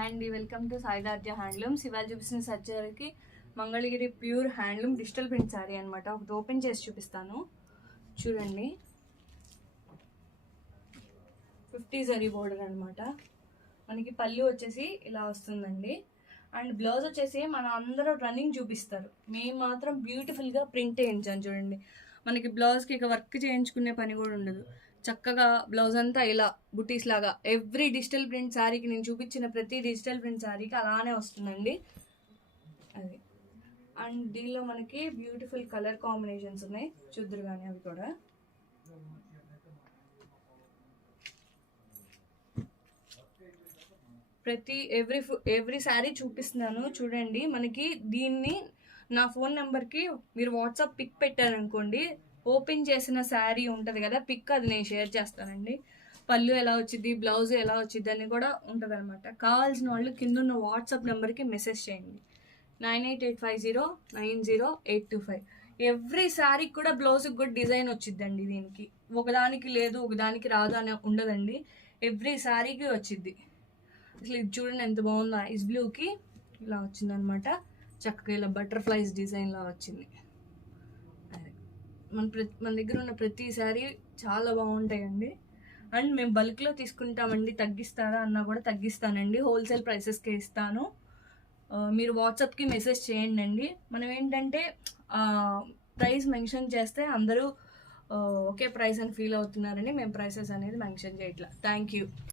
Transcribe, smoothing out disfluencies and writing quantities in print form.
Hi అండి, welcome to సాయిదార్య handlooms. ఇవాళ చూపిస్తున్న సర్జరీకి Mangalagiri pure handloom digital print sari అనమాట. ఒకటి ఓపెన్ చేసి చూపిస్తాను చూడండి. 50 జరీ బోర్డర్ అనమాట. మనకి పళ్ళు వచ్చేసి ఇలా వస్తుందండి. అండ్ బ్లౌజ్ వచ్చేసి మన అందరూ రన్నింగ్ చూపిస్తారు, మేము మాత్రం బ్యూటిఫుల్గా ప్రింట్ వేయించాను చూడండి. మనకి బ్లౌజ్కి ఇక వర్క్ చేయించుకునే పని కూడా ఉండదు. చక్కగా బ్లౌజ్ అంతా ఇలా బుటీస్ లాగా ఎవ్రీ డిజిటల్ ప్రింట్ శారీకి నేను చూపించిన ప్రతి డిజిటల్ ప్రింట్ శారీకి అలానే వస్తుందండి అది. అండ్ దీనిలో మనకి బ్యూటిఫుల్ కలర్ కాంబినేషన్స్ ఉన్నాయి, చూద్దరు కానీ అవి కూడా. ఎవ్రీ శారీ చూపిస్తున్నాను చూడండి. మనకి దీన్ని నా ఫోన్ నెంబర్కి మీరు వాట్సాప్ పిక్ పెట్టారనుకోండి, ఓపెన్ చేసిన శారీ ఉంటుంది కదా పిక్, అది నేను షేర్ చేస్తానండి. పళ్ళు ఎలా వచ్చింది, బ్లౌజ్ ఎలా వచ్చింది అని కూడా ఉంటుంది అనమాట. కావాల్సిన వాళ్ళు కింద ఉన్న వాట్సాప్ నెంబర్కి మెసేజ్ చేయండి, 9885090825. ఎవ్రీ శారీకి కూడా బ్లౌజ్కి కూడా డిజైన్ వచ్చిద్దండి. దీనికి ఒకదానికి లేదు ఒకదానికి రాదు అని ఉండదండి, ఎవ్రీ శారీకి వచ్చిద్ది. అసలు ఇది చూడండి ఎంత బాగుందో, ఐస్ బ్లూకి ఇలా వచ్చిందనమాట. చక్కగా ఇలా బటర్ఫ్లైస్ డిజైన్లా వచ్చింది. మన దగ్గర ఉన్న ప్రతి శారీ చాలా బాగుంటాయండి. అండ్ మేము బల్క్లో తీసుకుంటామండి, తగ్గిస్తారా అన్నా కూడా తగ్గిస్తానండి, హోల్సేల్ ప్రైసెస్కే ఇస్తాను. మీరు వాట్సాప్కి మెసేజ్ చేయండి అండి. మనం ఏంటంటే ప్రైస్ మెన్షన్ చేస్తే అందరూ ఒకే ప్రైస్ అని ఫీల్ అవుతున్నారని మేము ప్రైసెస్ అనేది మెన్షన్ చేయట్లా. Thank you.